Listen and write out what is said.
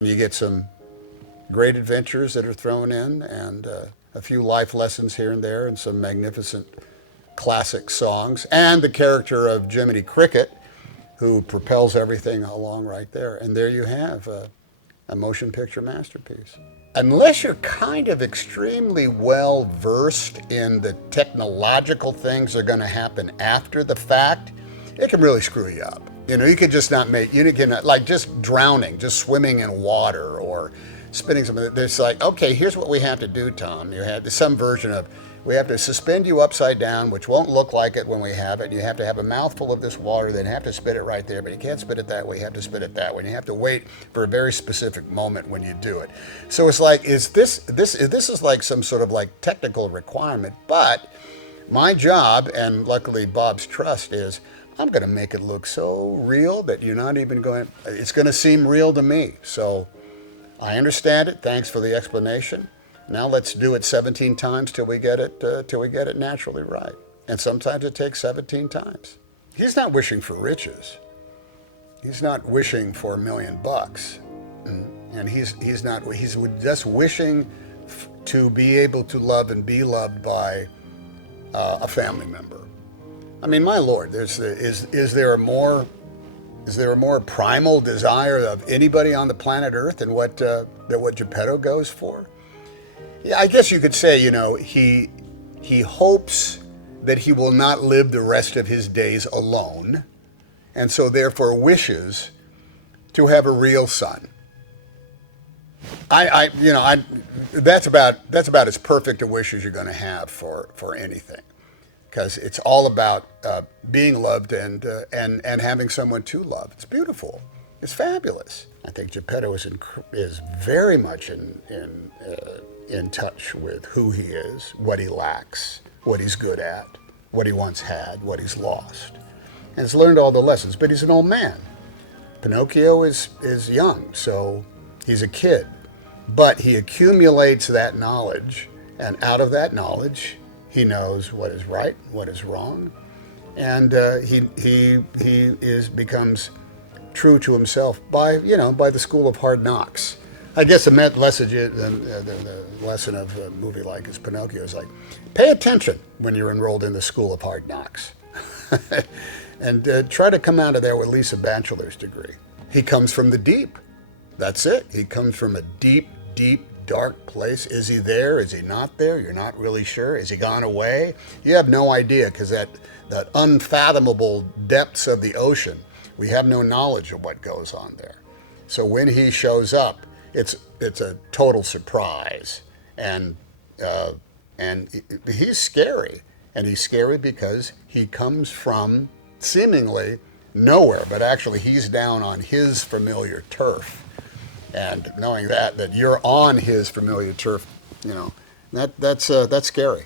You get some great adventures that are thrown in, and a few life lessons here and there, and some magnificent classic songs, and the character of Jiminy Cricket, who propels everything along right there. And there you have a motion picture masterpiece. Unless you're kind of extremely well versed in the technological things that are going to happen after the fact, it can really screw you up. You could just not make, you can, like just drowning, just swimming in water or spinning something. It's like, okay, here's what we have to do, Tom. You have some version of, we have to suspend you upside down, which won't look like it when we have it. You have to have a mouthful of this water, then have to spit it right there, but you can't spit it that way. You have to spit it that way. And you have to wait for a very specific moment when you do it. So it's like, this is like some sort of like technical requirement, but my job, and luckily Bob's trust, is I'm going to make it look so real that you're not even going, it's going to seem real to me. So I understand it. Thanks for the explanation. Now let's do it 17 times till we get it naturally right. And sometimes it takes 17 times. He's not wishing for riches. He's not wishing for $1 million. And he's just wishing to be able to love and be loved by a family member. I mean, my Lord, is there a more primal desire of anybody on the planet Earth than what Geppetto goes for? Yeah, I guess you could say, he hopes that he will not live the rest of his days alone, and so therefore wishes to have a real son. That's about as perfect a wish as you're going to have for anything, because it's all about being loved and having someone to love. It's beautiful. It's fabulous. I think Geppetto is very much in touch with who he is, what he lacks, what he's good at, what he once had, what he's lost. And he's learned all the lessons, but he's an old man. Pinocchio is young, so he's a kid. But he accumulates that knowledge, and out of that knowledge, he knows what is right, what is wrong, and he becomes true to himself by the school of hard knocks. I guess the lesson of a movie like Pinocchio is like, pay attention when you're enrolled in the school of hard knocks, and try to come out of there with at least a bachelor's degree. He comes from the deep. That's it. He comes from a deep, deep, dark place. Is he there? Is he not there? You're not really sure. Is he gone away? You have no idea, because that unfathomable depths of the ocean, we have no knowledge of what goes on there. So when he shows up, it's a total surprise, and he's scary, and he's scary because he comes from seemingly nowhere, but actually he's down on his familiar turf, and knowing that you're on his familiar turf, that's scary.